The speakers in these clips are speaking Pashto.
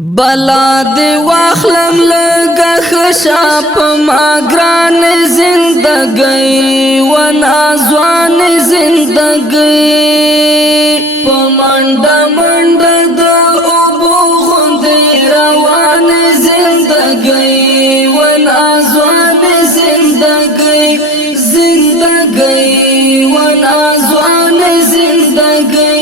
بلا دی واخلم لگا خشا پا ما گران زندگی و نازوان زندگی پا منڈا منڈا دا اوبو غندی روان زندگی و نازوان زندگی زندگی و نازوان زندگی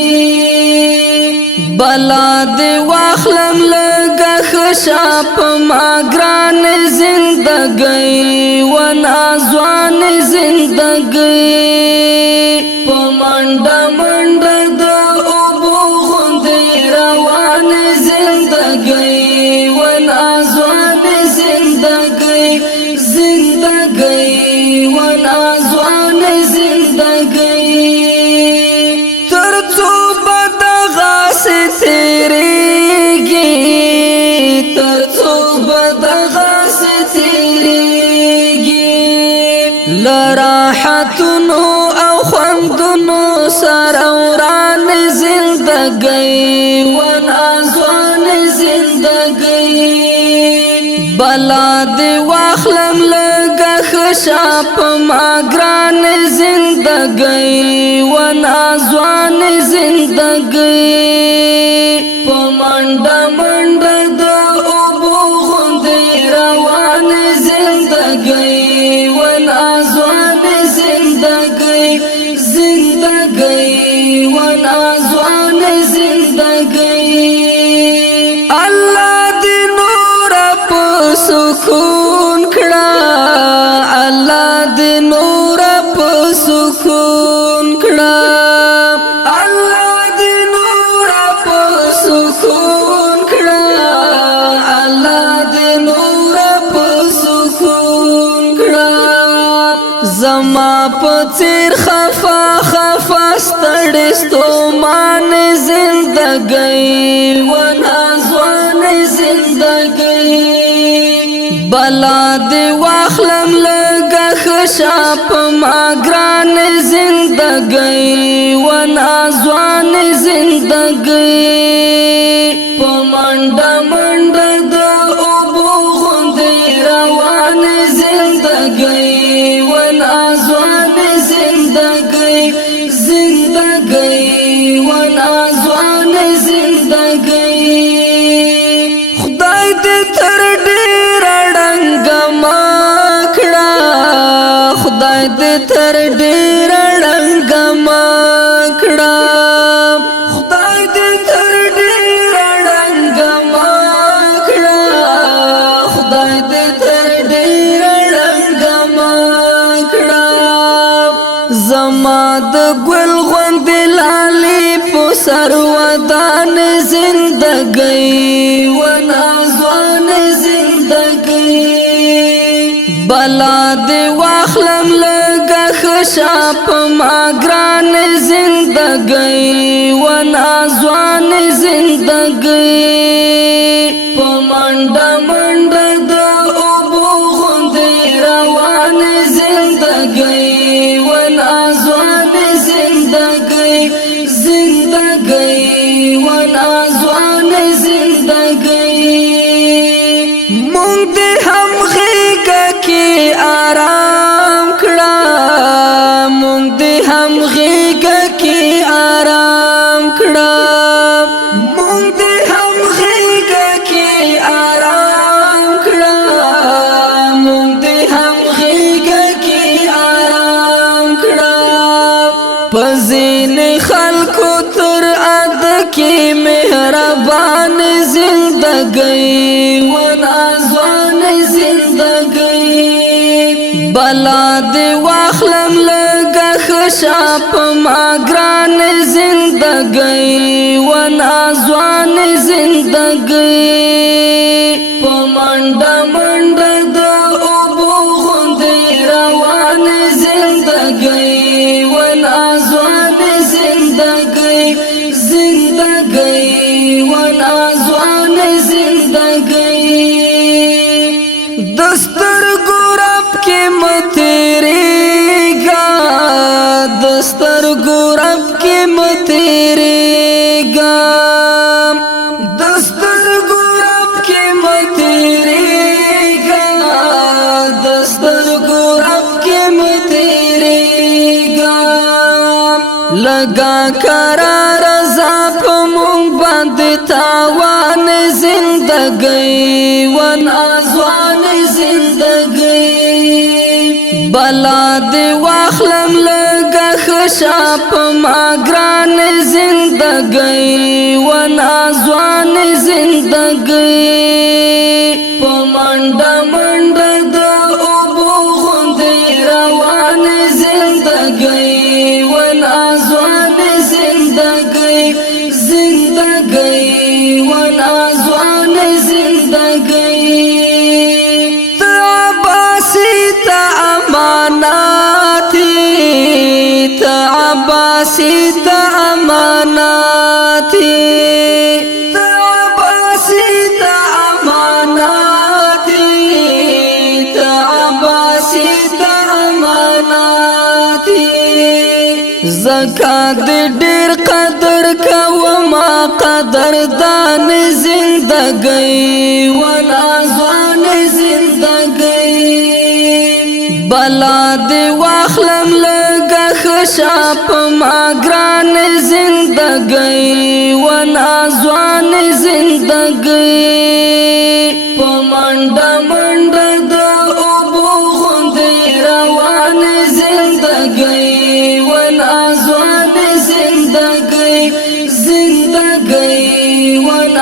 بلا دی واخلم لگا خشا پا ما گران زندگی و نازوان زندگی پا منڈا منڈا دا اوبو غندی روان زندگی و نازوان زندگی زندگی و نازوان زندگی ترڅو بدغا سے تیریږي ترڅو بدغا سے تیریږي لراحتونو او خوندونو سره وران زندگی و نازوان زندگی بلا دی واخلم لگا خشا پا ما گران زندگی و نازوان زندگی پا منڈا منڈا دا اوبو غندی روان زندگی و نازوان زندگی زندگی و نازوان زندگی اللہ دی نور پا سکون کڑا اللہ دی نور پا سکون کڑا اللہ دی نور پا سکون کڑا اللہ دی نور پا سکون کڑا زما پا تیر خفا خفا ستڑستو مان زندگی و نازوان زندگی بلا دی واخلم لگا خشا پا ما گران زندگی و نازوان زندگی پا منڈا منڈا دا اوبو غندی روان زندگی و نازوان زندگی زندگی و نازوان زندگی خدای دی تر ډیر ډنګ ماکړه خدای دی تر ډیر ډنګ ماکړه خدای دی تر ډیر ډنګ ماکړه خدای دی تر ډیر ډنګ ماکړه زما د ګل غوند لالی په سر ودان زندگی و نازوان زندگی بلا دی واخلم لگا خشا پا ما گران زندگی و نازوان زندگی پا منڈا منڈا دا اوبو غندی روان زندگی و نازوان زندگی زندگی و نازوان زندگی مونږ دې هم غېږه کې آرام کړه مونږ دې هم غېږه کې آرام کړه مونږ دې هم غېږه کې آرام کړه مونږ دې هم غېږه کې آرام کړه په ځینې خلکو تر اده کې مهربان زندگی و نازوان زندگی بلا دی واخلم لگا خشا پا ما گران زندگی و نازوان زندگی پا منڈا منڈا دا اوبو غندی روان زندگی و نازوان زندگی زندگی و نازوان زندگی دستر گورب کے متیرے گا دستر گورب کے متیرے گا دستر گورب لگا قرار زاپ مونگ باند تاوان زندگی ون آزوان زندگی بلا دی واخلم لگا خشاپ ماگران زندگی ون آزوان زندگی پمانڈا منڈا دا اوبو غندی روان زندگی ون آزوان زندگی زندگی ون آزوان زندگی تعباسی تا اماناتی تعباسی تا اماناتی زکات ډیر قدر کوما قدر دان زندگی ون آزوان زندگی بلا دی واخلم لگا خشاپ ماگران زندگی ون آزوان زندگی پمانڈا منڈا دا اوبو غندی روان زندگی ون آزوان زندگی زندگی ون